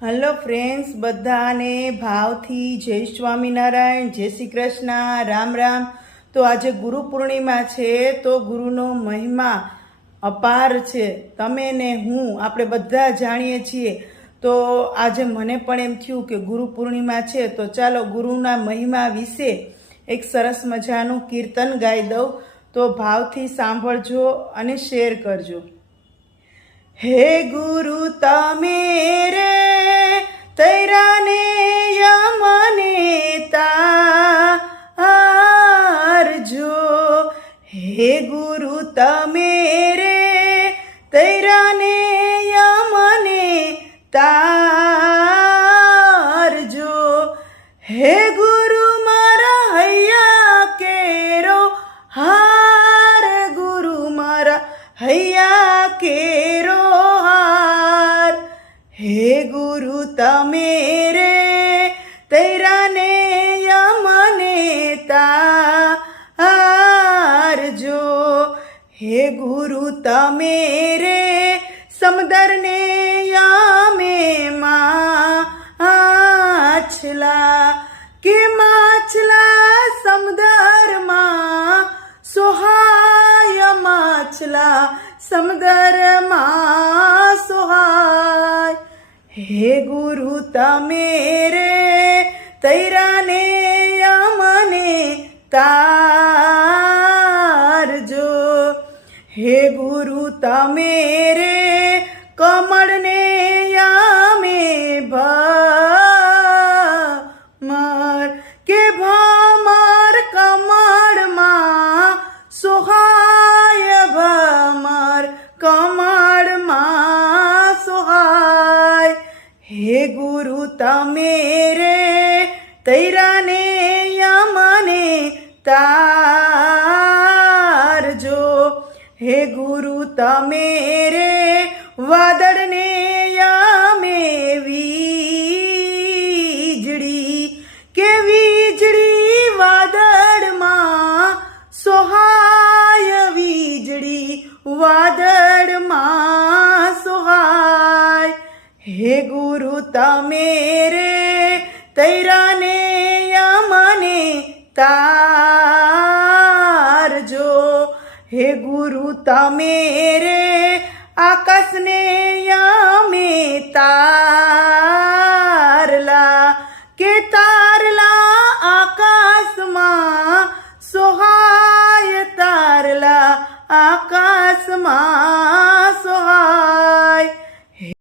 Hello friends, બધાને ભાવથી જય સ્વામિનારાયણ, જય શ્રી કૃષ્ણ, રામ રામ. તો આજે ગુરુ પૂર્ણિમા છે, તો ગુરુનો મહિમા અપાર છે. તમે ને હું આપણે બધા જાણીએ છીએ. તો આજે મને પણ એમ થયું કે ગુરુ પૂર્ણિમા છે, તો ચાલો ગુરુના મહિમા વિશે એક સરસ મજાનું કીર્તન ગાઈ દઉં. તો ભાવથી સાંભળજો અને શેર કરજો. હે ગુરુ તમે રે તૈરાને યમને તારજો. હે ગુરુ તમે રે તૈરાને યમને તારજો. હે ગુરુ મારા હૈયા કેરો હાર, ગુરુ મારા હૈયા કેરો હાર. હે ગુરુ તમે રે તૈરાને યમને તારજો. હે ગુરુ તમે રે સમદરને યમે માછલા, કે માછલા સમદરમાં સોહાય, માછલા સમદરમાં સોહાય. હે ગુરુ તમે રે તૈરાને યમને તારજો. હે ગુરુ તમે રે કમળને યમે ભમર, કે ભમર કમળમાં સોહાય, ભમર કમળમાં સોહાય. હે ગુરુ તમે રે તૈરાને યમને તારજો. હે ગુરુ તમે રે વાદળને યમે વીજળી, કે વીજળી વાદળમાં સોહાય, વીજળી વાદળમાં સોહાય. હે ગુરુ તમે રે તૈરાને યમને તારજો. હે ગુરુ તમે રે આકાશને